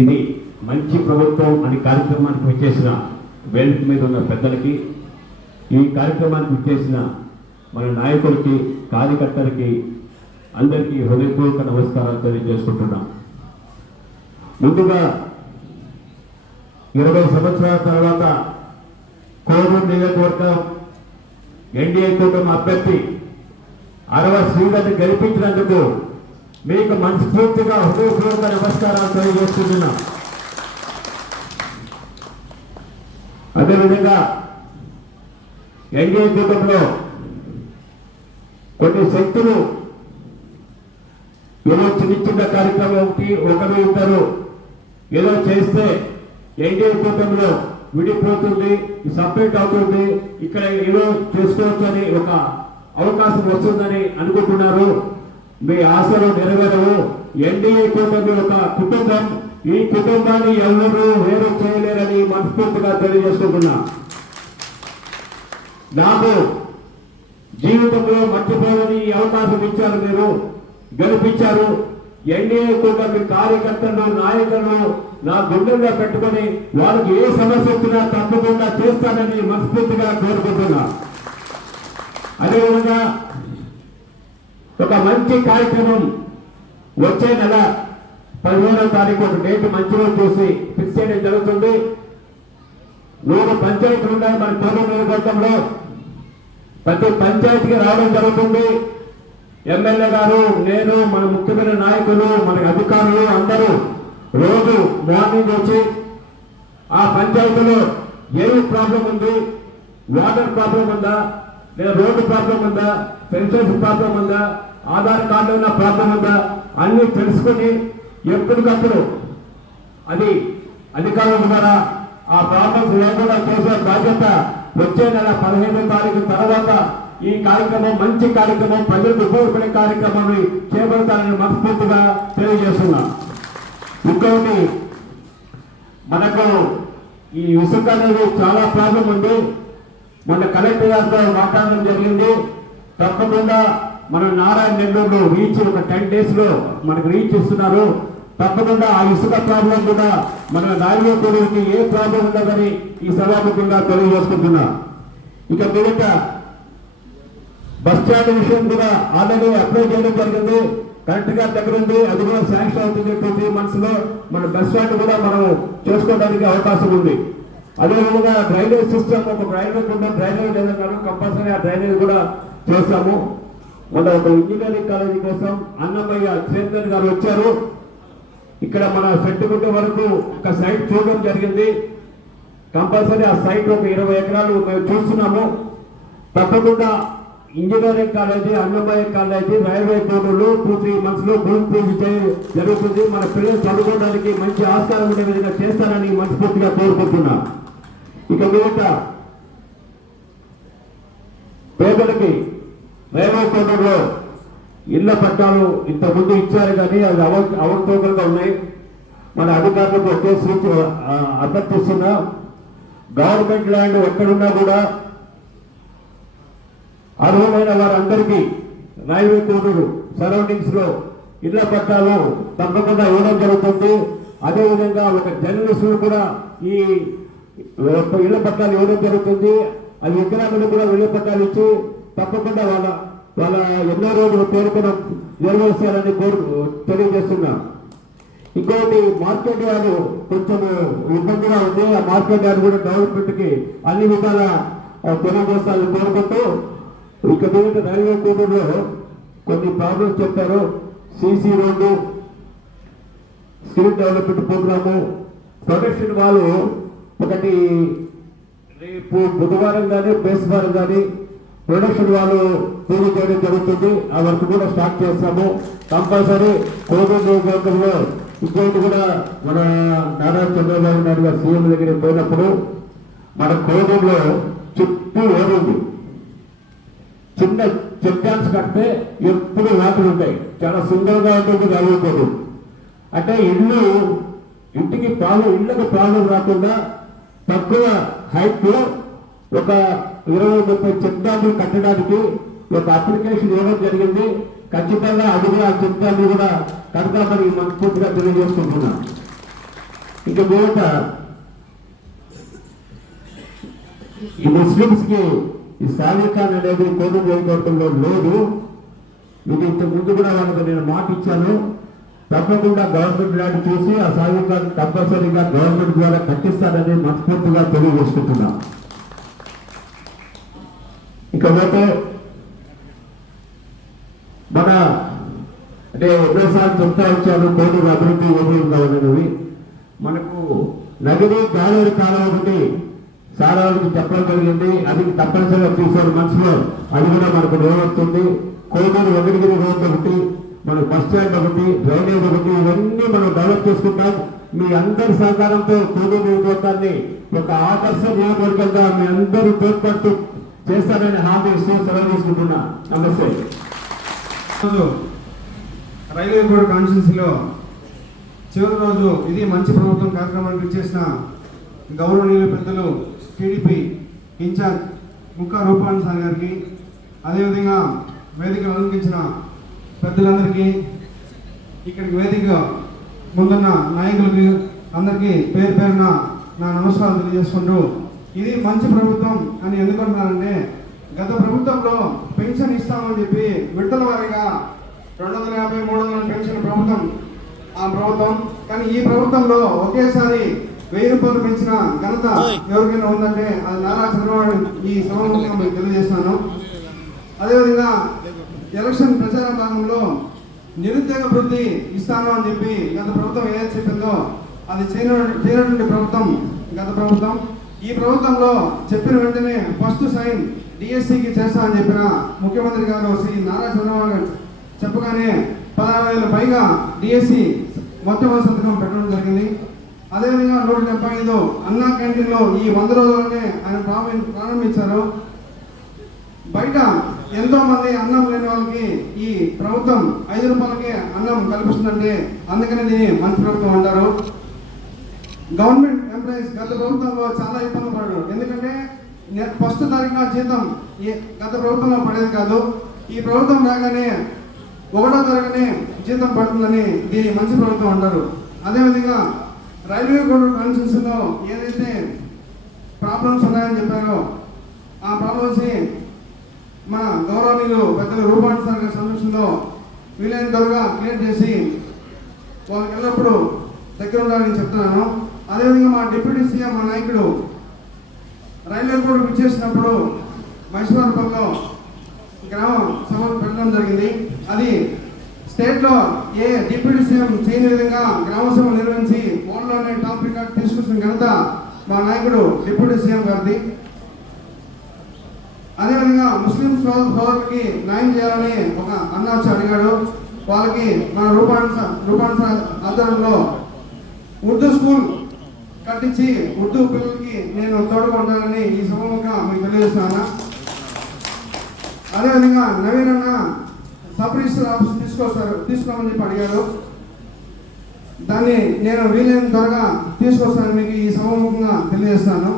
ఇది మంచి ప్రభుత్వం అనే కార్యక్రమానికి వచ్చేసిన వేదిక మీద ఉన్న పెద్దలకి ఈ కార్యక్రమానికి వచ్చేసిన మన నాయకులకి కార్యకర్తలకి అందరికీ హృదయపూర్వక నమస్కారాలు తెలియజేసుకుంటున్నాం. ముందుగా ఇరవై సంవత్సరాల తర్వాత కోవూరు నియోజకవర్గం ఎన్డీఏ కూటమి అభ్యర్థి అరవ శ్రీగతి గెలిపించినందుకు మీకు మనస్ఫూర్తిగా హృదయపూర్వక నమస్కారాలు తెలియజేస్తున్నా. అదేవిధంగా ఎన్డీఏ కూటమిలో కొన్ని శక్తులు ఏదో చిన్న చిన్న కార్యక్రమం ఒకటి ఒకరు ఇద్దరు ఏదో చేస్తే ఎన్డీఏ కూటమిలో విడిపోతుంది సపరేట్ అవుతుంది ఇక్కడ ఏదో చేసుకోవచ్చు అని ఒక అవకాశం వస్తుందని అనుకుంటున్నారు. మీ ఆశలు నెరవేరవు. ఎన్డీఏ కూటమి ఒక కుటుంబం. ఈ కుటుంబాన్ని ఎవరు వేరు చేయలేరని మనస్ఫూర్తిగా తెలియజేసుకుంటున్నా. నాకు జీవితంలో మర్చిపోవాలని అవకాశం ఇచ్చారు మీరు గెలిపించారు. ఎన్డీఏ కూటమి కార్యకర్తలు నాయకులను నా గుండెల్లో పెట్టుకొని వాళ్ళకి ఏ సమస్య వచ్చినా తప్పకుండా చేస్తానని మనస్ఫూర్తిగా కోరుకుంటున్నా. అదేవిధంగా ఒక మంచి కార్యక్రమం వచ్చే నెల పదిహేనవ తారీఖు ఒక డేట్ మంచి రోజు చూసి ఫిక్స్ చేయడం జరుగుతుంది. నూరు పంచాయతీలు ఉన్నాయి మన తూర్పు నియోజకవర్గంలో ప్రతి పంచాయతీకి రావడం జరుగుతుంది. ఎమ్మెల్యే గారు నేను మన ముఖ్యమైన నాయకులు మన అధికారులు అందరూ రోజు మార్నింగ్ వచ్చి ఆ పంచాయతీలో ఏమి ప్రాబ్లం ఉంది? వాటర్ ప్రాబ్లం ఉందా? లేదా రోడ్డు ప్రాబ్లం ఉందా? పెన్షన్స్ ప్రాబ్లం ఉందా? ఆధార్ కార్డు ఉన్న ప్రాబ్లం ఉందా అన్ని తెలుసుకొని ఎప్పటికప్పుడు అది అధికారుల ద్వారా ఆ ప్రాబ్లమ్స్ లేకుండా చేసే బాధ్యత వచ్చే నెల పదిహేనో తారీఖు తర్వాత ఈ కార్యక్రమం మంచి కార్యక్రమం ప్రజలకు ఉపయోగపడే కార్యక్రమాన్ని చేపడతానని మనస్ఫూర్తిగా తెలియజేస్తున్నా. ఇంకొకటి మనకు ఈ ఇసుక అనేది చాలా ప్రాబ్లం ఉంది. మొన్న కలెక్టర్ గారితో మాట్లాడడం జరిగింది. తప్పకుండా మన నారాయణ నెల్లూరులో రీచ్ ఒక టెన్ డేస్లో మనకు రీచ్ ఇస్తున్నారు. తప్పకుండా ఆ ఇసుక ప్రాబ్లం కూడా మన నాలుగో కోడికి ఏ ప్రాబ్లం ఉండదని ఈ సభాముఖంగా తెలియజేసుకుంటున్నా. ఇక మిగతా బస్ స్టాండ్ విషయం కూడా ఆల్రెడీ అప్లై చేయడం జరిగింది. కరెక్ట్గా దగ్గర ఉంది అది కూడా శాంక్షన్ అవుతుంది టూ త్రీ మంత్స్లో మన బస్ స్టాండ్ కూడా మనం చేసుకోవడానికి అవకాశం ఉంది. అదేవిధంగా డ్రైనేజ్ సిస్టమ్ ఒక డ్రైనేజ్ ఉంటే డ్రైనేజ్ లేదన్నారు కంపల్సరీ ఆ డ్రైనేజ్ కూడా చేస్తాము. మన ఒక ఇంజనీరింగ్ కాలేజీ కోసం అన్నమయ్య చైర్మన్ గారు వచ్చారు. ఇక్కడ మన సెట్టుకుంట వరకు ఒక సైట్ చూడడం జరిగింది. కంపల్సరీ ఆ సైట్ ఒక ఇరవై ఎకరాలు మేము చూస్తున్నాము. తప్పకుండా engineering college Annamayya college railway కోర్టులు టూ త్రీ మంత్స్లో భూమి పూజ జరుగుతుంది. మన పిల్లలు చదువుకోవడానికి మంచి ఆస్కారం ఉండే విధంగా చేస్తారని మనస్ఫూర్తిగా కోరుకుంటున్నా. ఇక మీదట పేదలకి రైల్వే ఇళ్ళ పట్టాలు ఇంతకుముందు ఇచ్చారు కానీ అది అవ అవకతవకలుగా ఉన్నాయి. మన అధికారులకు ఒకే సూచి ఆ, అభ్యర్థిస్తున్నా గవర్నమెంట్ ల్యాండ్ ఎక్కడున్నా కూడా అర్హమైన వారందరికీ రైల్వే కోర్టులు సరౌండింగ్స్లో ఇళ్ళ పట్టాలు తప్పకుండా ఇవ్వడం జరుగుతుంది. అదేవిధంగా ఒక జర్నలిస్టులు కూడా ఈ ఇళ్ళ పట్టాలు ఇవ్వడం జరుగుతుంది. ఆ వికలాంగులు కూడా ఇళ్ళ పట్టాలు ఇచ్చి తప్పకుండా వాళ్ళ వాళ్ళ ఎన్నో రోజులు పేర్కొన నెరవేర్చాలని కోరు తెలియజేస్తున్నా. ఇంకోటి మార్కెట్ యార్డ్ కొంచెం ఇబ్బందిగా ఉంది. ఆ మార్కెట్ యార్డ్ కూడా డెవలప్మెంట్కి అన్ని విధాల ఆ, కోరుకుంటూ ఇక మీద రైల్వే కూటమిలో కొన్ని ప్రాబ్లమ్స్ చెప్పారు. CC road skill development programme protection వాళ్ళు ఒకటి రేపు బుధవారం కానీ బేస్వారం కానీ ప్రొడక్షన్ వాళ్ళు పూర్తి చేయడం జరుగుతుంది. ఆ వర్క్ కూడా స్టార్ట్ చేస్తాము. కంపల్సరీ కోవిడ్ నియోజకవర్గంలో ఇంకోటి కూడా మన నారా చంద్రబాబు నాయుడు గారు సీఎం దగ్గరికి పోయినప్పుడు మన కోవిడ్లో చుట్టూ ఓడింది చిన్న చెక్ కడితే ఎప్పుడు వాటర్ ఉంటాయి. చాలా సుందరంగా ఉంటుంది రాబోతుంది అంటే ఇల్లు ఇంటికి ప్రాబ్లం ఇళ్ళకి ప్రాబ్లం రాకుండా తక్కువ హైట్లో ఒక ఇరవై ముప్పై చెక్ డ్యాములు కట్టడానికి ఒక అప్లికేషన్ ఇవ్వడం జరిగింది. ఖచ్చితంగా అది కూడా ఆ చెక్ డ్యాములు కూడా కడతామని మనస్ఫూర్తిగా తెలియజేసుకుంటున్నాం. ఇక మీదట ఈ ముస్లిమ్స్కి ఈ సాలిఖాన్ అనేది కోదు నియోజకవర్గంలో లేదు. మీకు ఇంత ముందు కూడా వాళ్ళకి నేను మాట ఇచ్చాను. తప్పకుండా గవర్నమెంట్ లాంటి చూసి ఆ సాలిఖాన్ తప్పనిసరిగా గవర్నమెంట్ ద్వారా కట్టిస్తారని మనస్ఫూర్తిగా తెలియజేసుకుంటున్నాను ఇకపోతే మన అంటే ఎన్నోసార్లు చెప్తా వచ్చాను కోటూరు అభివృద్ధి ఏమీ మనకు నగదు గాలేరు కాలం ఒకటి చాలా వరకు చెప్పడం జరిగింది. అది తప్పనిసరిగా చూసారు మనసులో. అది కూడా మనకు నిలబడుతుంది కోటూరు వెంకటగిరి రోడ్ ఒకటి మన బస్ స్టాండ్ ఒకటి డ్రైనేజ్ ఒకటి ఇవన్నీ మనం డెవలప్ చేసుకుంటాం. మీ అందరి సహకారంతో కోటూరు నియోజకవర్గాన్ని ఒక ఆదర్శ నియోజకవర్గంగా మీ అందరూ తోడ్పడుతూ చేస్తారని హామీ ఇస్తూ సెలవు తీసుకుంటున్నా నమస్తే రైల్వే బోర్డు కాన్స్టిట్యున్సీలో చివరి రోజు ఇది మంచి ప్రభుత్వం కార్యక్రమానికి చేసిన గౌరవనీయుల పెద్దలు TDP in charge Mukka Rupan sir గారికి అదేవిధంగా వేదిక అలంకరించిన పెద్దలందరికీ ఇక్కడికి వేదిక ముందున్న నాయకులకి అందరికీ పేరు పేరున నా నమస్కారం తెలియజేసుకుంటూ ఇది మంచి ప్రభుత్వం అని ఎందుకంటున్నానంటే గత ప్రభుత్వంలో పెన్షన్ ఇస్తామని చెప్పి విడతల వారీగా రెండు వందల యాభై మూడు వందల పెన్షన్ ప్రభుత్వం ఆ ప్రభుత్వం. కానీ ఈ ప్రభుత్వంలో ఒకేసారి వెయ్యి రూపాయలు పెంచిన ఘనత ఎవరికైనా ఉందంటే అది నారా చంద్రబాబు ఈ సభాముఖంగా మీకు తెలియజేస్తున్నాను. అదేవిధంగా ఎలక్షన్ ప్రచార భాగంలో నిరుద్యోగ వృద్ధి ఇస్తాను అని చెప్పి గత ప్రభుత్వం ఏదైతే చెప్పిందో అది చేయనటువంటి ప్రభుత్వం గత ప్రభుత్వం. ఈ ప్రభుత్వంలో చెప్పిన వెంటనే ఫస్ట్ సైన్ డిఎస్సికి చేస్తా అని చెప్పిన ముఖ్యమంత్రి గారు శ్రీ నారా చంద్రబాబు గారు చెప్పగానే పదహారు వేల పైగా డిఎస్సి మొట్టమొదటి సంతకం పెట్టడం జరిగింది. అదేవిధంగా నూట డెబ్బై ఐదు అన్నా క్యాంటీన్లో ఈ వంద రోజుల్లోనే ఆయన ప్రారంభించారు. బయట ఎంతో మంది అన్నం లేని వాళ్ళకి ఈ ప్రభుత్వం ఐదు రూపాయలకే అన్నం కల్పిస్తుందంటే అందుకనే దీన్ని మంచి ప్రభుత్వం అంటారు. గవర్నమెంట్ ఎంప్లాయీస్ గత ప్రభుత్వంలో చాలా ఇబ్బంది పడ్డాడు ఎందుకంటే నేను ఫస్ట్ తారీఖున జీతం గత ప్రభుత్వంలో పడేది కాదు. ఈ ప్రభుత్వం రాగానే ఒకటో తారీఖునే జీతం పడుతుందని దీన్ని మంచి ప్రభుత్వం అంటారు. అదేవిధంగా రైల్వే కోడ్ కాన్స్టిట్యూషన్లో ఏదైతే ప్రాబ్లమ్స్ ఉన్నాయని చెప్పారో ఆ ప్రాబ్లమ్స్ని మన గౌరవనీయులు పెద్దల రూపాణి సార్ గారి సమక్షంలో వీలైన త్వరగా క్లియర్ చేసి వాళ్ళకి ఎల్లప్పుడూ దగ్గర ఉండాలని చెప్తున్నాను. అదేవిధంగా మా డిప్యూటీ సీఎం మా నాయకుడు రైల్వే కూడా విచ్చేసినప్పుడు మైసూరుపల్లిలో గ్రామం సభలు పెట్టడం జరిగింది. అది స్టేట్లో ఏ డిప్యూటీ సీఎం చేయని విధంగా గ్రామ సభ నిర్వహించి ఫోన్లోనే టాప్ రికార్డ్ తీసుకొచ్చిన ఘనత మా నాయకుడు డిప్యూటీ సీఎం గారిది. అదేవిధంగా ముస్లిం సోదరులకి న్యాయం చేయాలని ఒక అన్న వచ్చి అడిగాడు. వాళ్ళకి మన రూపాన్ స- ఆధ్వర్యంలో ఉర్దూ స్కూల్ కట్టించి ఉర్దూ పిల్లలకి నేను తోడుగా ఈ సభముగా మీకు తెలియజేస్తున్నాను? అదేవిధంగా నవీన్ అన్న సబ్ రిజిస్టర్ ఆఫీస్ తీసుకొస్తారు తీసుకోమని చెప్పి అడిగారు. దాన్ని నేను వీలైన త్వరగా తీసుకొస్తానని మీకు ఈ సభముఖంగా తెలియజేస్తాను.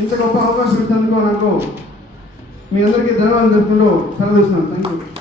ఇంత గొప్ప అవకాశం ఇచ్చినందుకు నాకు మీ అందరికీ ధన్యవాదాలు చెప్పుకుంటూ సెలవు ఇస్తున్నాను. Thank you